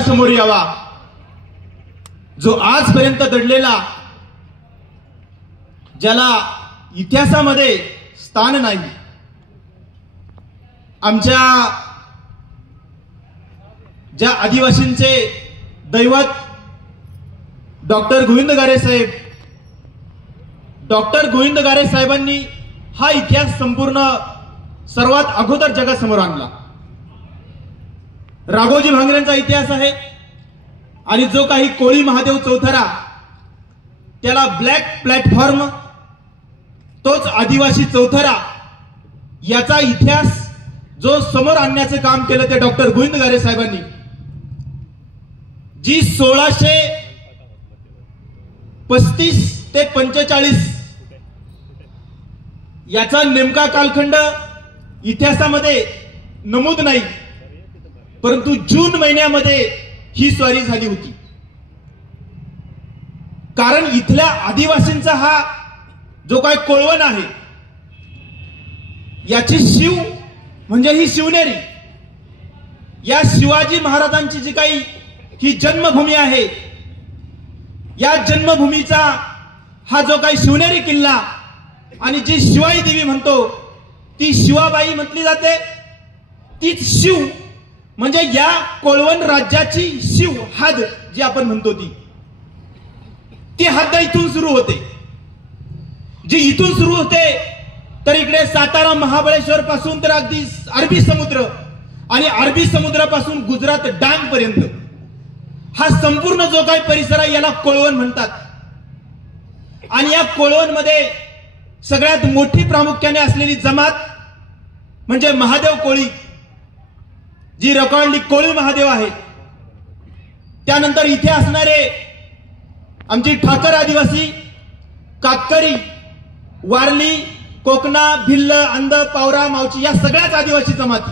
समोर यावा, जो आजपर्यंत दडलेला, ज्याला इतिहासामध्ये स्थान नाही, आमच्या ज्या आदिवासींचे दैवत डॉक्टर गोविंद गारे साहेब, डॉक्टर गोविंद गारे साहेबांनी हा इतिहास संपूर्ण सर्वात अगोदर जगासमोर आणला. राघोजी भांगरेंचा इतिहास आहे आणि जो काही कोळी महादेव चौथरा, त्याला ब्लॅक प्लॅटफॉर्म, तोच आदिवासी चौथरा, याचा इतिहास जो समोर आणण्याचे काम केलं ते डॉक्टर गोविंद गारे साहेबांनी. जी 1635 ते 45 याचा नेमका कालखंड इतिहासामध्ये नमूद नाही, परंतु जून महिन्यामध्ये ही स्वारी झाली होती. कारण इथल्या आदिवासींचा हा जो काय कोळवण आहे, याची शिव म्हणजे ही शिवनेरी, या शिवाजी महाराजांची जी काही ही जन्मभूमी आहे, या जन्मभूमीचा हा जो काही शिवनेरी किल्ला आणि जी शिवाई देवी म्हणतो ती शिवाबाई म्हटली जाते, तीच शिव म्हणजे या कोळवण राज्याची शिव हद जी आपण म्हणतो ती हद्द इथून सुरू होते. जी इथून सुरू होते तर इकडे सातारा महाबळेश्वर पासून तर अगदी अरबी समुद्र आणि अरबी समुद्रापासून गुजरात डांग पर्यंत हा संपूर्ण जो काही परिसर आहे याला कोळवण म्हणतात. आणि या कोळवण मध्ये सगळ्यात मोठी प्रामुख्याने असलेली जमात म्हणजे महादेव कोळी, जी रखडली कोळी महादेव आहे. त्यानंतर इथे असणारे आमची ठाकर आदिवासी, कातकरी, वारली, कोकणा, भिल्ल, अंध, पावरा, मावची या सगळ्याच आदिवासी जमाती,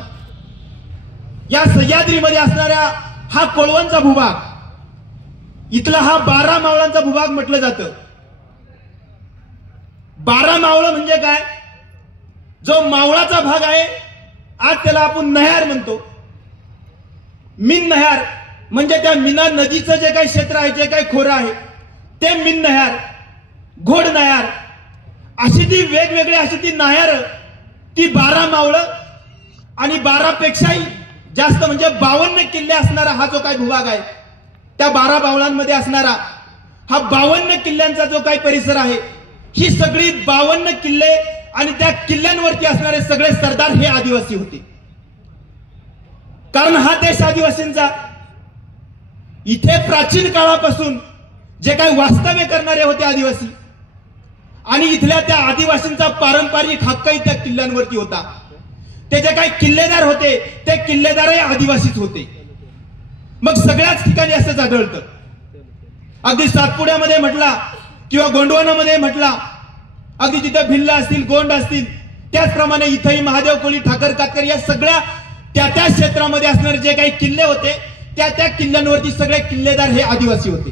या सह्याद्रीमध्ये असणाऱ्या हा कोळवणचा भूभाग, इथला हा 12 मावळांचा भूभाग म्हटलं जातं. 12 मावळं म्हणजे काय? जो मावळाचा भाग आहे, आज त्याला आपण नह्यार म्हणतो. मीन नह्यार म्हणजे त्या मीना नदीचं जे काही क्षेत्र आहे, जे काही खोरं आहे ते मीन नह्यार, घोड नह्यार, अशी ती वेगवेगळी अशी ती नह्यार, ती 12 मावळं आणि 12 पेक्षाही जास्त म्हणजे 52 किल्ले असणारा हा जो काही भूभाग आहे, त्या 12 मावळांमध्ये असणारा हा 52 किल्ल्यांचा जो काही परिसर आहे, ही सगळी 52 किल्ले आणि त्या किल्ल्यांवरती असणारे सगळे सरदार हे आदिवासी होते. कारण हा देश आदिवासींचा, इथे प्राचीन काळापासून जे काही वास्तव्य करणारे होते आदिवासी, आणि इथल्या त्या आदिवासींचा पारंपरिक हक्कही त्या किल्ल्यांवरती होता. ते जे काही किल्लेदार होते ते किल्लेदारही आदिवासीच होते. मग सगळ्याच ठिकाणी असंच आढळतं. अगदी सातपुड्यामध्ये म्हटला किंवा गोंडवानामध्ये म्हटला, अगदी तिथे भिल्ल असतील, गोंड असतील, त्याचप्रमाणे इथंही महादेव कोळी, ठाकर, कातकर या सगळ्या त्या क्षेत्रामध्ये असणारे जे काही किल्ले होते त्या किल्ल्यांवरती सगळे किल्लेदार हे आदिवासी होते.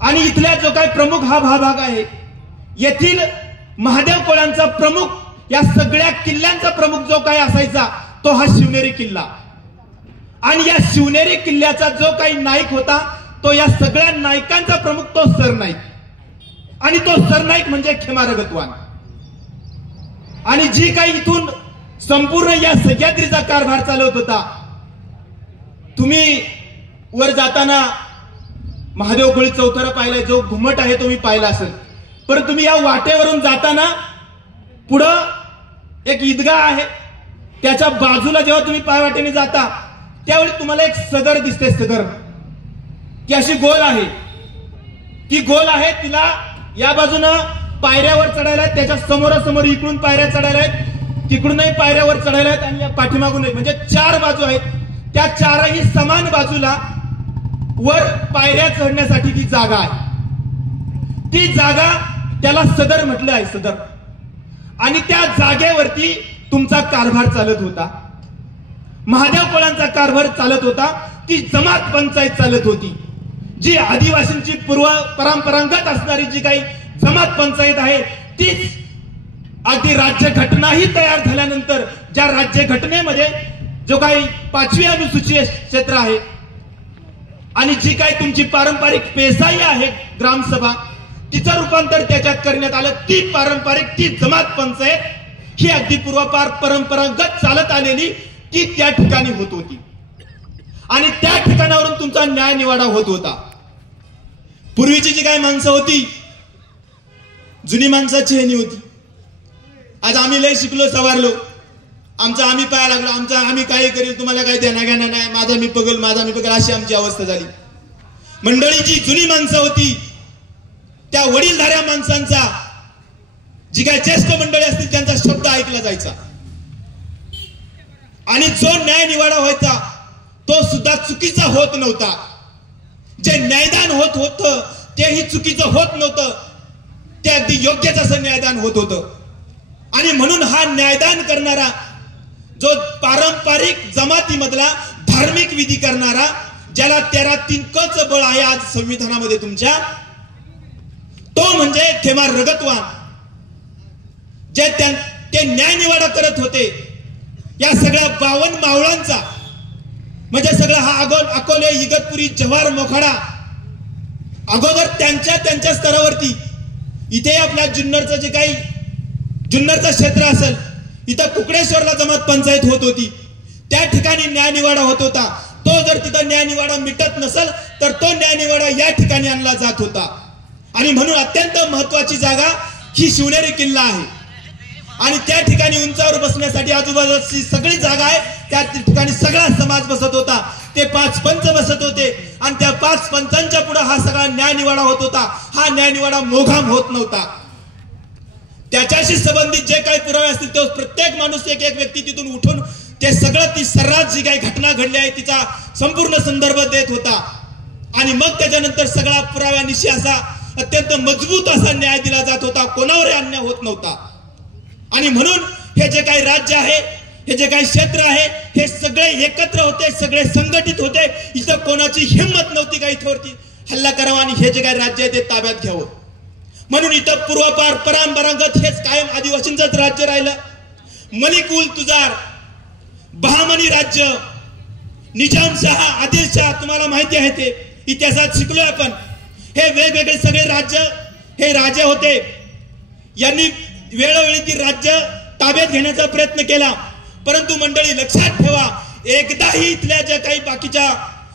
आणि इथल्या जो काही प्रमुख हा भाग आहे, येथील महादेव कोळ्यांचा प्रमुख, या सगळ्या किल्ल्यांचा प्रमुख जो काही असायचा तो हा शिवनेरी किल्ला. आणि या शिवनेरी किल्ल्याचा जो काही नाईक होता तो या सगळ्या नायकांचा प्रमुख तो सरनाईक, आणि तो सरनाईक म्हणजे खेमारगतवान. आणि जी काही इथून संपूर्ण या सह्याद्रीचा कारभार चालवत होता. तुम्ही वर जाताना महादेव कोळी चौथरा पाहिलाय, जो घुमट आहे तो मी पाहिला असेल, पण तुम्ही या वाटेवरून जाताना पुढं एक ईदगाह आहे, त्याच्या बाजूला जेव्हा तुम्ही पायवाटेने जाता त्यावेळी तुम्हाला एक सदर दिसते. सदर ती अशी गोल आहे, ती गोल आहे, तिला या बाजूनं पायऱ्यावर चढायला आहेत, त्याच्या समोरासमोर इकडून पायऱ्या चढायला आहेत, तिकडूनही पायऱ्यावर चढायला आहेत, आणि या पाठीमागूनही, म्हणजे 4 बाजू आहेत. त्या 4ही समान बाजूला वर पायऱ्या चढण्यासाठी ती जागा आहे. ती जागा त्याला सदर म्हटलं आहे, सदर. आणि त्या जागेवरती तुमचा कारभार चालत होता, महादेव कोळ्यांचा कारभार चालत होता, ती जमात पंचायत चालत होती. जी आदिवासींची पूर्व परंपरागत असणारी जी काही जमात पंचायत आहे तीच अगदी राज्यघटनाही तयार झाल्यानंतर, ज्या राज्यघटनेमध्ये जो काही 5वी अनुसूचित क्षेत्र आहे आणि जी काही तुमची पारंपरिक पेसाई आहे ग्रामसभा, तिचं रूपांतर त्याच्यात करण्यात आलं. ती पारंपरिक, ती जमात पंचायत ही अगदी पूर्वापार परंपरागत चालत आलेली ती त्या ठिकाणी होत होती आणि त्या ठिकाणावरून तुमचा न्याय निवाडा होत होता. पूर्वीची जी काही माणसं होती, जुनी माणसाची हेनी होती. आज आम्ही लय शिकलो, सवारलो, आमचा आम्ही पाया लागलो, आमचा आम्ही काही करील, तुम्हाला काही देणं घेणं नाही, माझा मी पगल, अशी आमची अवस्था झाली. मंडळी जी जुनी माणसं होती, त्या वडीलधाऱ्या माणसांचा, जी काही ज्येष्ठ मंडळी असतील त्यांचा शब्द ऐकला जायचा आणि जो न्याय निवाडा व्हायचा तो सुद्धा चुकीचा होत नव्हता. जे न्यायदान होत होतं तेही चुकीचं होत नव्हतं, ते अगदी योग्यच असं न्यायदान होत होतं. आणि म्हणून हा न्यायदान करणारा, जो पारंपरिक जमातीमधला धार्मिक विधी करणारा, ज्याला 13(3) क बळ आहे आज संविधानामध्ये तुमच्या, तो म्हणजे खेमार रगतवान. जे ते न्याय निवाडा करत होते या सगळ्या 52 मावळांचा, म्हणजे सगळा हा अकोले, इगतपुरी, जव्हार, मोखाडा, अगोदर त्यांच्या स्तरावरती इथे आपल्या जुन्नरचं जे काही जुन्नरचं क्षेत्र असेल, इथं कुकडेश्वरला जमात पंचायत होत होती, त्या ठिकाणी न्याय निवाडा होत होता. तो जर तिथं न्याय निवाडा मिटत नसेल तर तो न्याय निवाडा या ठिकाणी आणला जात होता. आणि म्हणून अत्यंत महत्वाची जागा ही शिवनेरी किल्ला आहे आणि त्या ठिकाणी उंचावर बसण्यासाठी आजूबाजूची सगळी जागा आहे, त्या ठिकाणी सगळा समाज बसत होता. ते 5 पंच बसत होते आणि त्या 5 पंचांच्या पुढे हा सगळा न्याय निवाडा होत होता. हा न्याय निवाडा मोघाम होत नव्हता. त्याच्याशी संबंधित जे काही पुरावे असतील ते प्रत्येक माणूस, एक व्यक्ती तिथून उठून ते सगळं, ती सर्रास जी काही घटना घडली आहे तिचा संपूर्ण संदर्भ देत होता. आणि मग त्याच्यानंतर सगळा पुराव्यानिशी असा अत्यंत मजबूत असा न्याय दिला जात होता, कोणावर अन्याय होत नव्हता. आणि म्हणून हे जे काही राज्य आहे, हे जे काही क्षेत्र आहे, हे सगळे एकत्र होते, सगळे संघटित होते. इथं कोणाची हिंमत नव्हती का इथवरती हल्ला करावा आणि हे जे काही राज्य आहे ते ताब्यात घ्यावं. म्हणून इथं पूर्वापार परंपरागत हेच कायम आदिवासींचंच राज्य राहिलं. मलिक उल तुजार, बहामनी राज्य, निजामशाह, आदिलशाह, तुम्हाला माहिती आहे ते इतिहासात शिकलोय आपण. हे वेगवेगळे सगळे राज्य, हे राजे होते. यांनी वेळोवेळी ती राज्य ताब्यात घेण्याचा प्रयत्न केला, परंतु मंडळी लक्षात ठेवा, एकदाही इथल्या ज्या काही बाकीच्या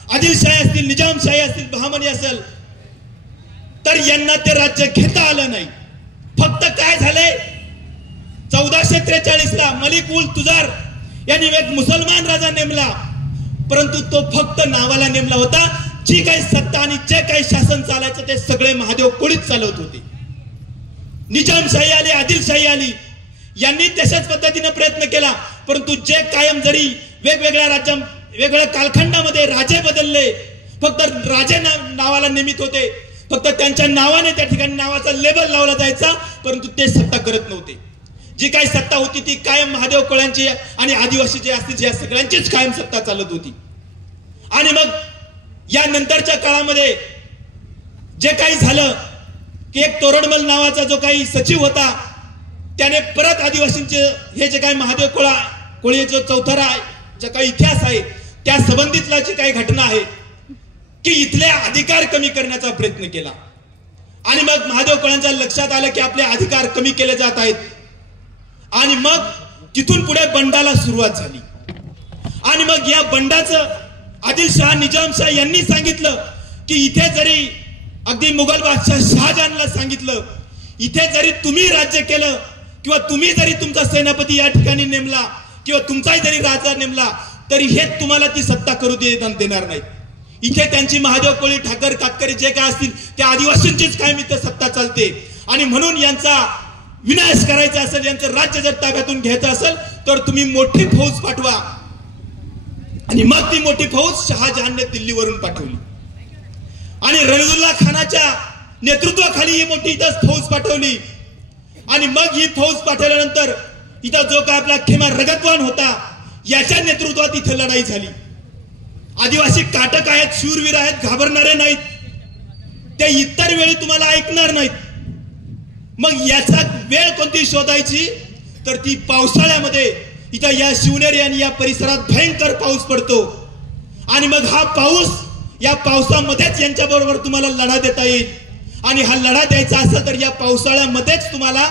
आदिलशाही असतील, निजामशाही असतील, बहामनी असेल, तर यांना ते राज्य घेता आलं नाही. फक्त काय झालंय, 1443 ला मलिक उल तुजार यांनी एक मुसलमान राजा नेमला, परंतु तो फक्त नावाला नेमला होता. जी काही सत्ता आणि जे काही शासन चालायचं ते सगळे महादेव कोळीच चालवत होते. निजामशाही आली, आदिलशाही आली, यांनी तशाच पद्धतीने प्रयत्न केला, परंतु जे कायम जरी वेगवेगळ्या राज्यां, वेगवेगळ्या कालखंडामध्ये राजे बदलले, फक्त राजे नावाला नेमित होते, फक्त त्यांच्या नावाने त्या ठिकाणी नावाचा लेबल लावला जायचा, परंतु ते सत्ता करत नव्हते. जी काही सत्ता होती ती कायम महादेव कोळ्यांची आणि आदिवासी जे असतील या सगळ्यांचीच कायम सत्ता चालत होती. आणि मग या नंतरच्या काळामध्ये जे काही झालं की एक तोरणमल नावाचा जो काही सचिव होता, त्याने परत आदिवासींचे हे जे काही महादेव कोळीचा चौथरा जो काही इतिहास आहे त्या संबंधितला जी काही घटना आहे की इथले अधिकार कमी करण्याचा प्रयत्न केला. आणि मग महादेव कोळ्यांच्या लक्षात आलं की आपले अधिकार कमी केले जात आहेत. आणि मग तिथून पुढे बंडाला सुरुवात झाली. आणि मग या बंडाचं आदिलशाह, निजामशाह यांनी सांगितलं की इथे जरी अगदी मुघल बादशाह शहाजहानला सांगितलं, इथे जरी तुम्ही राज्य केलं किंवा तुम्ही जरी तुमचा सेनापती या ठिकाणी नेमला किंवा तुमचाही जरी राजा नेमला, तरी हे तुम्हाला ती सत्ता करू देणार नाहीत. इथे त्यांची महादेव कोळी, ठाकर, कातकरी जे काय असतील त्या आदिवासींचीच कायम इथे सत्ता चालते. आणि म्हणून यांचा विनाश करायचा असेल, यांचं राज्य जर ताब्यातून घ्यायचं असेल तर तुम्ही मोठी फौज पाठवा. आणि मग ती मोठी फौज शहाजहानने दिल्लीवरून पाठवली आणि रणजुल्ला खानाच्या नेतृत्वाखाली ही मोठी इथं फौज पाठवली. आणि मग ही फौज पाठवल्यानंतर इथं जो काय आपला खेमार रगतवान होता याच्या नेतृत्वात इथे लढाई झाली. आदिवासी काटक आहेत, शूरवीर आहेत, घाबरणारे नाहीत, ते इतर वेळी तुम्हाला ऐकणार नाहीत. मग याचा वेळ कोणती शोधायची तर ती पावसाळ्यामध्ये इथं या शिवनेरी आणि या परिसरात भयंकर पाऊस पडतो आणि मग हा पाऊस, या पावसामध्येच यांच्या बरोबर तुम्हाला लढा देता येईल आणि हा लढा द्यायचा असेल तर या पावसाळ्यामध्येच तुम्हाला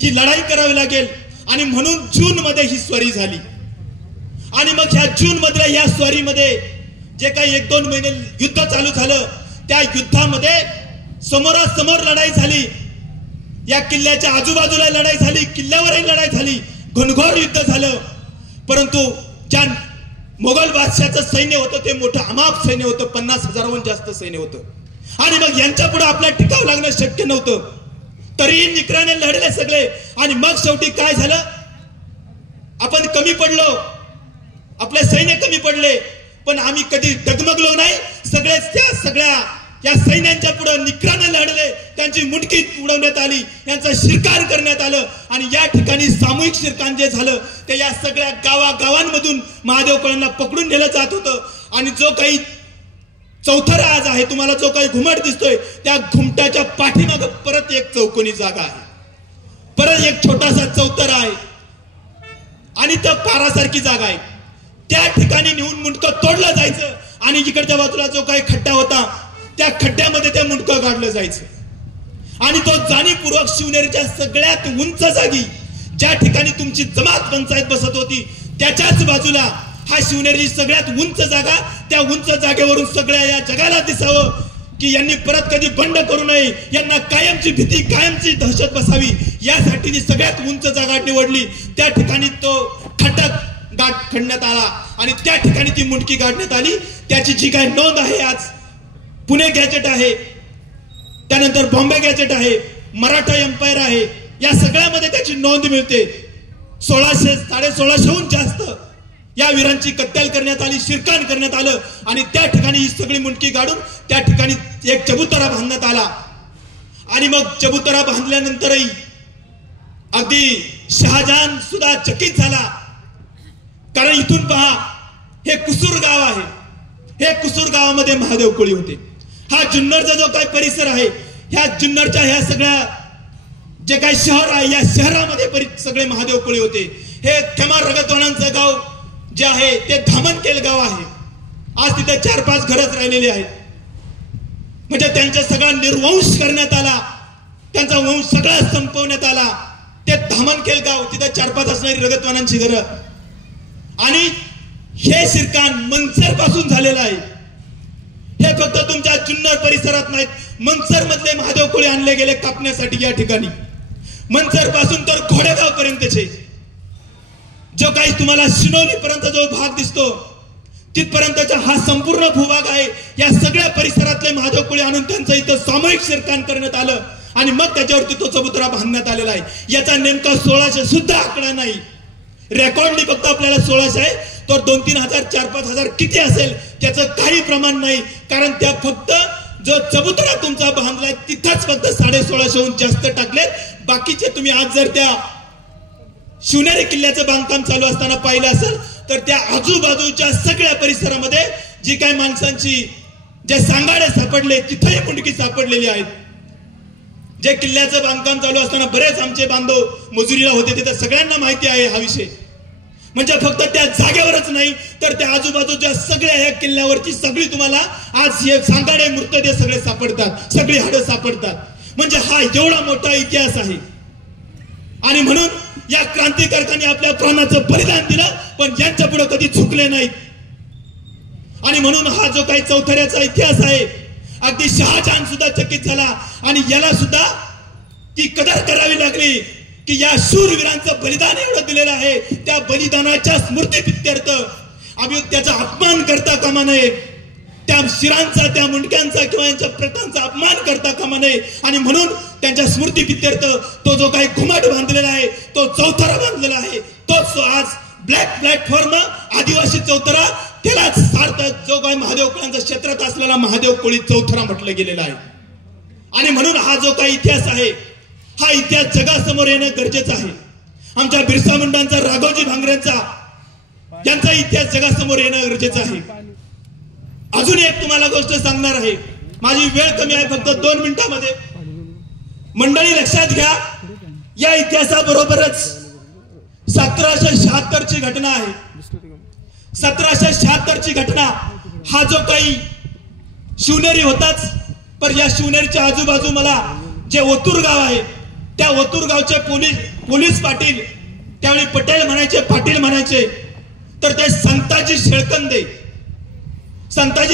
ती लढाई करावी लागेल आणि म्हणून जून मध्ये ही स्वारी झाली आणि मग ह्या जून मधल्या या स्वारीमध्ये जे काही 1-2 महिने युद्ध चालू झालं त्या युद्धामध्ये समोरासमोर लढाई झाली, या किल्ल्याच्या आजूबाजूला लढाई झाली, किल्ल्यावरही लढाई झाली, घनघोर युद्ध झालं. परंतु ज्या मोगल बादशाहचं सैन्य होतं ते मोठं अमाप सैन्य होतं, 50,000हून जास्त सैन्य होतं आणि मग यांच्या पुढे आपला टिकाव लागणं शक्य नव्हतं. तरीही निकराने लढले सगळे आणि मग शेवटी काय झालं, आपण कमी पडलो, आपले सैन्य कमी पडले, पण आम्ही कधी डगमगलो नाही. सगळ्या या सैन्यांच्या पुढे निकराने लढले, त्यांची मुंडकी उडवण्यात आली, यांचा शिरकाण करण्यात आलं आणि या ठिकाणी सामूहिक शिरकाण जे झालं ते या सगळ्या गावागावांमधून महादेव कोळ्यांना पकडून नेलं जात होतं. आणि जो काही चौथरा आज आहे, तुम्हाला जो काही घुमट दिसतोय, त्या घुमटाच्या पाठीमागे परत एक चौकोनी जागा आहे, परत एक छोटासा चौथरा आहे आणि त्या पारासारखी जागा आहे. त्या ठिकाणी नेऊन मुंडकं तोडलं जायचं आणि इकडच्या बाजूला जो काही खड्डा होता त्या खड्ड्यामध्ये ते मुंडकं काढलं जायचं आणि तो जाणीवपूर्वक शिवनेरीच्या सगळ्यात उंच जागी, ज्या ठिकाणी तुमची जमात पंचायत बसत होती त्याच्याच बाजूला हा शिवनेरी सगळ्यात उंच जागा, त्या उंच जागेवरून सगळ्या या जगाला दिसावं की यांनी परत कधी बंड करू नये, यांना कायमची भीती, कायमची दहशत बसावी, यासाठी ती सगळ्यात उंच जागा निवडली. त्या ठिकाणी तो खड्डा खणण्यात आला आणि त्या ठिकाणी ती मुंडकी काढण्यात आली. त्याची जी काही नोंद आहे, आज पुणे गॅजेट आहे, त्यानंतर बॉम्बे गॅजेट आहे, मराठा एम्पायर आहे, या सगळ्यामध्ये त्याची नोंद मिळते. 1600-1650हून जास्त या वीरांची कत्तल करण्यात आली, शिरकाण करण्यात आलं आणि त्या ठिकाणी ही सगळी मुंडकी काढून त्या ठिकाणी एक चबुतरा बांधण्यात आला. आणि मग चबुतरा बांधल्यानंतरही अगदी शहाजहान सुद्धा चकित झाला, कारण इथून पहा, हे कुसूर गाव आहे, हे कुसूर गावामध्ये महादेव कोळी होते. हा जुन्नरचा जो काही परिसर आहे, ह्या जुन्नरच्या ह्या सगळ्या जे काही शहर आहे, या शहरामध्ये सगळे महादेव कोळी होते. हे खेमार रगतवानांचं गाव जे आहे ते धामणकेल गाव आहे. आज तिथे 4-5 घरच राहिलेली आहेत. म्हणजे त्यांचा सगळा निर्वंश करण्यात आला, त्यांचा वंश सगळा संपवण्यात आला. ते धामणकेल गाव, तिथे 4-5 असणारी रगतवानांची घरं. आणि हे शिरकाण मनसर पासून झालेलं आहे. हे फक्त तुमच्या जुन्नर परिसरात नाहीत, मनसर मधले महादेव कोळी आणले गेले कापण्यासाठी या ठिकाणी. मनसर पासून तर घोडेगाव पर्यंतचे जो काही तुम्हाला शिनोली पर्यंत जो भाग दिसतो तिथपर्यंतचा हा संपूर्ण भूभाग आहे. या सगळ्या परिसरातले महादेव कोळी आणून त्यांचं इथं सामूहिक शिरकाण करण्यात आलं आणि मग त्याच्यावरती तो चबुतरा बांधण्यात आलेला आहे. याचा नेमका 1600 सुद्धा आकडा नाही, रेकॉर्डली फक्त आपल्याला 1600 आहे. तर 2-3 हजार 4-5 हजार किती असेल त्याचं काही प्रमाण नाही, कारण त्या फक्त जो चबुतरा तुमचा बांधलाय तिथंच फक्त 1650हून जास्त टाकलेत. बाकीचे तुम्ही आज जर त्या शिवनेरी किल्ल्याचं बांधकाम चालू असताना पाहिलं असेल तर त्या आजूबाजूच्या सगळ्या परिसरामध्ये जी काही माणसांची जे सांगाडे सापडले तिथेही मुंडकी सापडलेली आहेत. जे किल्ल्याचं बांधकाम चालू असताना बरेच आमचे बांधव मजुरीला होते, तिथे सगळ्यांना माहिती आहे हा विषय. म्हणजे फक्त त्या जागेवरच नाही तर त्या आजूबाजूच्या सगळ्या ह्या किल्ल्यावरची सगळी तुम्हाला आज हे सांगाडे मृतदेह सगळे सापडतात, सगळी हाडं सापडतात. म्हणजे हा एवढा मोठा इतिहास आहे. आणि म्हणून या क्रांतिकारकांनी आपल्या प्राणाचं बलिदान दिलं, पण यांच्या पुढे कधी झुकले नाहीत. आणि म्हणून हा जो काही चौथऱ्याचा इतिहास आहे, अगदी शहाजहान सुद्धा चकित झाला आणि याला सुद्धा ती कदर करावी लागली की या शूरवीरांचं बलिदान एवढं दिलेलं आहे, त्या बलिदानाच्या स्मृतीप्रित्यर्थ आम्ही त्याचा अपमान करता कामा नये, त्या शिरांचा, त्या मुंडक्यांचा किंवा यांच्या प्रतांचा अपमान करता कामा नये. आणि म्हणून त्यांच्या स्मृतीप्रित्यर्थ तो जो काही घुमट बांधलेला आहे, तो चौथरा बांधलेला आहे, तोच आज ब्लॅक प्लॅटफॉर्म आदिवासी चौथरा, त्यालाच सार्थक जो काही महादेव कोळ्यांच्या क्षेत्रात असलेला महादेव कोळी चौथरा म्हटलं गेलेला आहे. आणि म्हणून हा जो काही इतिहास आहे, हा इतिहास जगासमोर येणं गरजेचं आहे. आमच्या बिरसा मुंडांचा, राघोजी भांगरेंचा, यांचा इतिहास जगासमोर येणं गरजेचं आहे. अजून एक तुम्हाला गोष्ट सांगणार आहे, माझी वेळ कमी आहे, फक्त 2 मिनिटांमध्ये. मंडळी लक्षात घ्या, या इतिहासाबरोबरच 1776 ची घटना आहे. 1776 ची घटना. हा जो काही शिवनेरी होताच, पण या शिवनेरीच्या आजूबाजू मला जे ओतूर गाव आहे त्या ओतूर गावचे पोलीस पाटील, त्यावेळी पटेल म्हणायचे, पाटील म्हणायचे, तर ते संताजी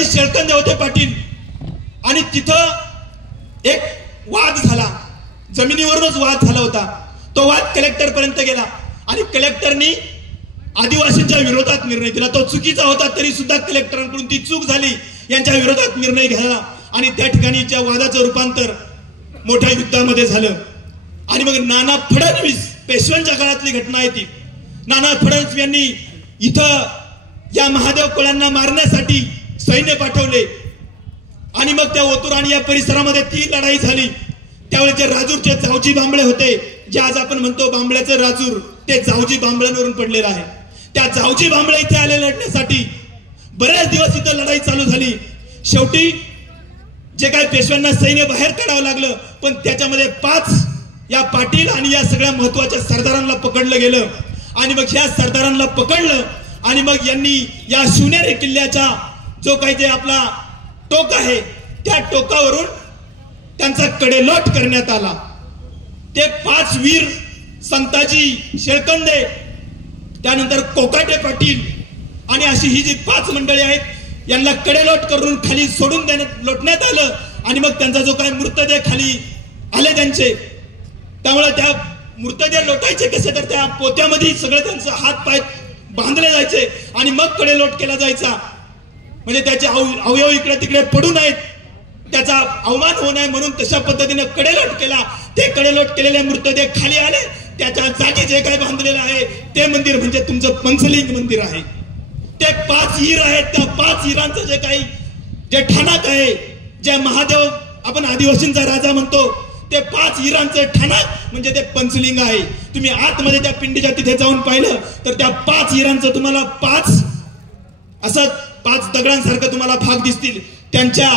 शेळकंदे होते पाटील. आणि तिथं एक वाद झाला, जमिनीवरूनच वाद झाला होता. तो वाद कलेक्टर पर्यंत गेला आणि कलेक्टरनी आदिवासींच्या विरोधात निर्णय दिला. तो चुकीचा होता तरी सुद्धा कलेक्टरांकडून ती चूक झाली, यांच्या विरोधात निर्णय घ्यायला. आणि त्या ठिकाणी ज्या वादाचं रूपांतर मोठ्या युद्धामध्ये झालं. आणि मग नाना फडणवीस, पेशव्यांच्या काळातली घटना आहे ती. नाना फडणवीस यांनी इथं या महादेव कोळ्यांना मारण्यासाठी सैन्य पाठवले. आणि मग त्या ओतूर आणि या परिसरामध्ये ती लढाई झाली. त्यावेळी जे राजूरचे जावजी बांबळे होते, जे आज आपण म्हणतो बांबळ्याचं राजूर, ते जावजी बांबळ्यांवरून पडलेलं आहे. त्या जावजी बांबळे इथे आले लढण्यासाठी. बरेच दिवस इथं लढाई चालू झाली. शेवटी जे काही पेशव्यांना सैन्य बाहेर काढावं लागलं, पण त्याच्यामध्ये 5 या पाटील आणि या सगळ्या महत्वाच्या सरदारांना पकडलं गेलं. आणि मग या सरदारांना पकडलं आणि मग यांनी या शिवनेरी किल्ल्याचा जो काही जे आपला टोक आहे त्या टोकावरून त्यांचा कडेलोट करण्यात आला. ते 5 वीर, संताजी शेळकंदे, त्यानंतर कोकाटे पाटील आणि अशी ही जी 5 मंडळी आहेत यांना कडेलोट करून खाली सोडून लोटण्यात आलं. आणि मग त्यांचा जो काही मृतदेह खाली आले त्यांचे, त्यामुळे त्या मृतदेह लोटायचे कसे, तर त्या पोत्यामध्ये सगळे त्यांचे हात पाय बांधले जायचे आणि मग कडेलोट केला जायचा. म्हणजे त्याचे अवयव इकडे तिकडे पडू नयेत, त्याचा अवमान होऊ नये म्हणून तशा पद्धतीने कडेलोट केला. ते कडेलोट केलेले मृतदेह खाली आले. त्याच्या जागी जे काही बांधलेलं आहे ते मंदिर म्हणजे तुमचं पंचलिंग मंदिर आहे. ते 5 हिर आहेत. त्या 5 हिरांचं जे काही जे ठाणाक आहे, जे महादेव आपण आदिवासींचा राजा म्हणतो, ते 5 हिरांचं ठाणाक म्हणजे ते पंचलिंग आहे. तुम्ही आतमध्ये त्या पिंडीच्या तिथे जाऊन पाहिलं तर त्या 5 हिरांचं तुम्हाला 5 दगडांसारखं तुम्हाला भाग दिसतील. त्यांच्या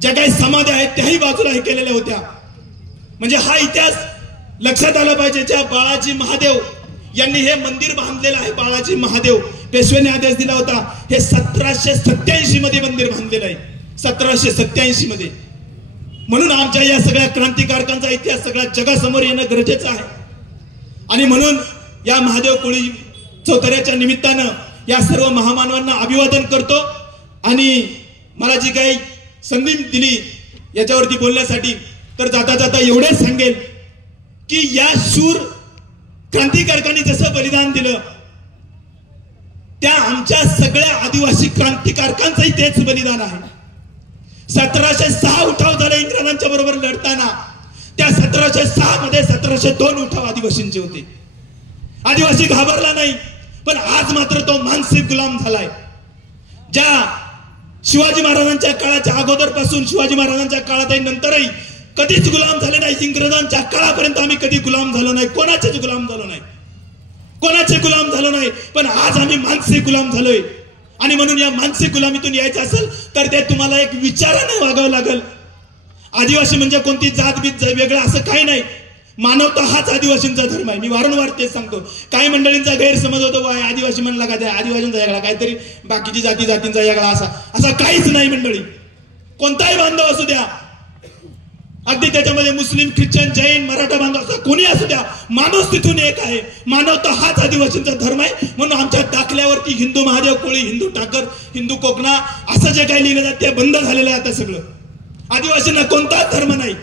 ज्या काही समाध्या आहेत त्याही बाजूला हे केलेल्या होत्या. म्हणजे हा इतिहास लक्षात आला पाहिजे. ज्या बाळाजी महादेव यांनी हे मंदिर बांधलेलं आहे, बाळाजी महादेव, पेशव्यांनी आदेश दिला होता. हे 1787 मध्ये मंदिर बांधलेलं आहे, 1787 मध्ये. म्हणून आमच्या या सगळ्या क्रांतिकारकांचा इतिहास सगळ्या जगासमोर येणं गरजेचं आहे. आणि म्हणून या महादेव कोळी चौथऱ्याच्या निमित्तानं या सर्व महामानवांना अभिवादन करतो. आणि मला जी काही संधी दिली याच्यावरती बोलण्यासाठी, तर जाता जाता एवढेच सांगेल की या शूर क्रांतिकारकांनी जसं बलिदान दिलं, त्या आमच्या सगळ्या आदिवासी क्रांतिकारकांचंही तेच बलिदान आहे. 1706 उठाव झाले इंग्रजांच्या बरोबर लढताना. त्या 1706 मध्ये 1702 उठाव आदिवासींचे होते. आदिवासी घाबरला नाही. पण आज मात्र तो मानसिक गुलाम झालाय. ज्या शिवाजी महाराजांच्या काळाच्या अगोदरपासून शिवाजी महाराजांच्या काळातही नंतरही कधीच गुलाम झाले नाही. इंग्रजांच्या काळापर्यंत आम्ही कधी गुलाम झालो नाही, कोणाचेच गुलाम झालो नाही, कोणाचे गुलाम झालो नाही. पण आज आम्ही मानसिक गुलाम झालोय. आणि म्हणून या मानसिक गुलामीतून यायचं असेल तर ते तुम्हाला एक विचाराने वागावं लागेल. आदिवासी म्हणजे कोणती जात बीत वेगळं असं काही नाही. मानवता हाच आदिवासींचा धर्म आहे. मी वारंवार तेच सांगतो. काही मंडळींचा गैरसमज होतो, आदिवासी म्हणला का आदिवासींचा वेगळा, काहीतरी बाकीची जातींचा वेगळा, असा काहीच नाही मंडळी. कोणताही बांधव असू द्या, अगदी त्याच्यामध्ये मुस्लिम, ख्रिश्चन, जैन, मराठा बांधव असं कोणी असू द्या, माणूस तिथून एक आहे. मानवता हाच आदिवासींचा धर्म आहे. म्हणून आमच्या दाखल्यावरती हिंदू महादेव कोळी, हिंदू ठाकर, हिंदू कोकणा असं जे काही लिहिलं जातं ते बंद झालेलं आहे आता सगळं. आदिवासींना कोणताच धर्म नाही.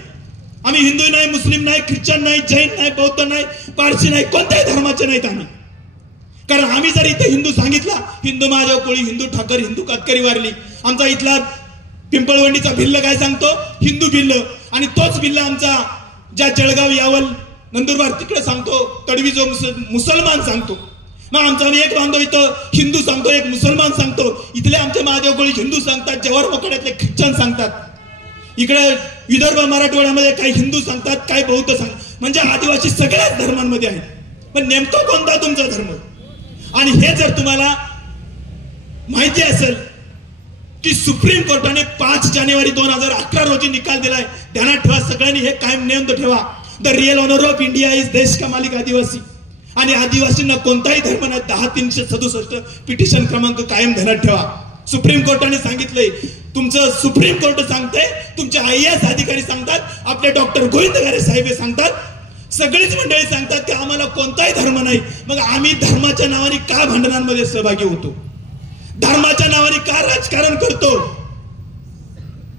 आम्ही हिंदू नाही, मुस्लिम नाही, ख्रिश्चन नाही, जैन नाही, बौद्ध नाही, पारसी नाही, कोणत्याही धर्माचे नाहीत आम्ही. कारण आम्ही जर इथे हिंदू सांगितला, हिंदू महादेव कोळी, हिंदू ठाकर, हिंदू कातकरी वारली, आमचा इथला पिंपळवंडीचा भिल्ल काय सांगतो, हिंदू भिल्ल. आणि तोच भिल्ल आमचा ज्या जळगाव, यावल, नंदुरबार तिकडे सांगतो, तडवी जो मुसलमान सांगतो. मग आमचा एक बांधव इथं हिंदू सांगतो, एक मुसलमान सांगतो. इथले आमचे महादेव कोळी हिंदू सांगतात, जव्हार मोकड्यातले ख्रिश्चन सांगतात. इकडे विदर्भ मराठवाड्यामध्ये काही हिंदू सांगतात, काही बौद्ध सांगतात. म्हणजे आदिवासी सगळ्याच धर्मांमध्ये आहेत. पण नेमकं कोणता तुमचा धर्म? आणि हे जर तुम्हाला माहिती असेल की सुप्रीम कोर्टाने 5 जानेवारी 2011 रोजी निकाल दिलाय, ध्यानात ठेवा सगळ्यांनी, हे कायम नोंद ठेवा. The real owner of India is देश का मालिक आदिवासी. आणि आदिवासींना कोणताही धर्म नाही. 10-367 पिटिशन क्रमांक कायम ध्यानात ठेवा. सुप्रीम कोर्टाने सांगितलंय, तुमचं सुप्रीम कोर्ट सांगतंय, तुमचे IAS अधिकारी सांगतात, आपले डॉक्टर गोविंद साहेब सांगतात, सगळीच मंडळी सांगतात की आम्हाला कोणताही धर्म नाही. मग आम्ही धर्माच्या नावाने का भांडणांमध्ये सहभागी होतो? धर्माच्या नावाने का राजकारण करतो?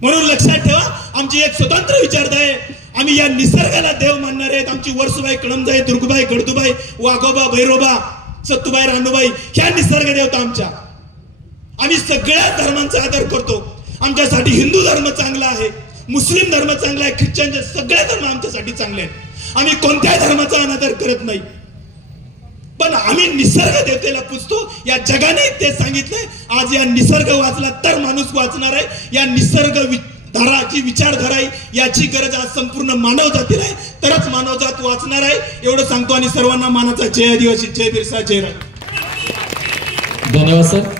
म्हणून लक्षात ठेवा, आमची एक स्वतंत्र विचारधारा आहे. आम्ही या निसर्गाला देव मानणार आहेत. आमची वर्सुबाई, कळमजाई, दुर्गुबाई, गडदुबाई, वाघोबा, भैरोबा, सत्तुबाई, रानूबाई ह्या निसर्ग देवता आमच्या. आम्ही सगळ्या धर्मांचा आदर करतो. आमच्यासाठी हिंदू धर्म चांगला आहे, मुस्लिम धर्म चांगला आहे, ख्रिश्चनचे सगळे धर्म आमच्यासाठी चांगले आहेत. आम्ही कोणत्याही धर्माचा अनादर करत नाही. पण आम्ही निसर्ग देवतेला पूजतो. या जगाने ते सांगितलंय. आज या निसर्ग वाचला तर माणूस वाचणार आहे. या निसर्ग धाराची विचारधारा आहे, याची गरज आज संपूर्ण मानव जातीला आहे. तरच मानवजात वाचणार आहे. एवढं सांगतो आणि सर्वांना मानाचा जय आदिवासी, जय बिरसा, जय राम. धन्यवाद सर.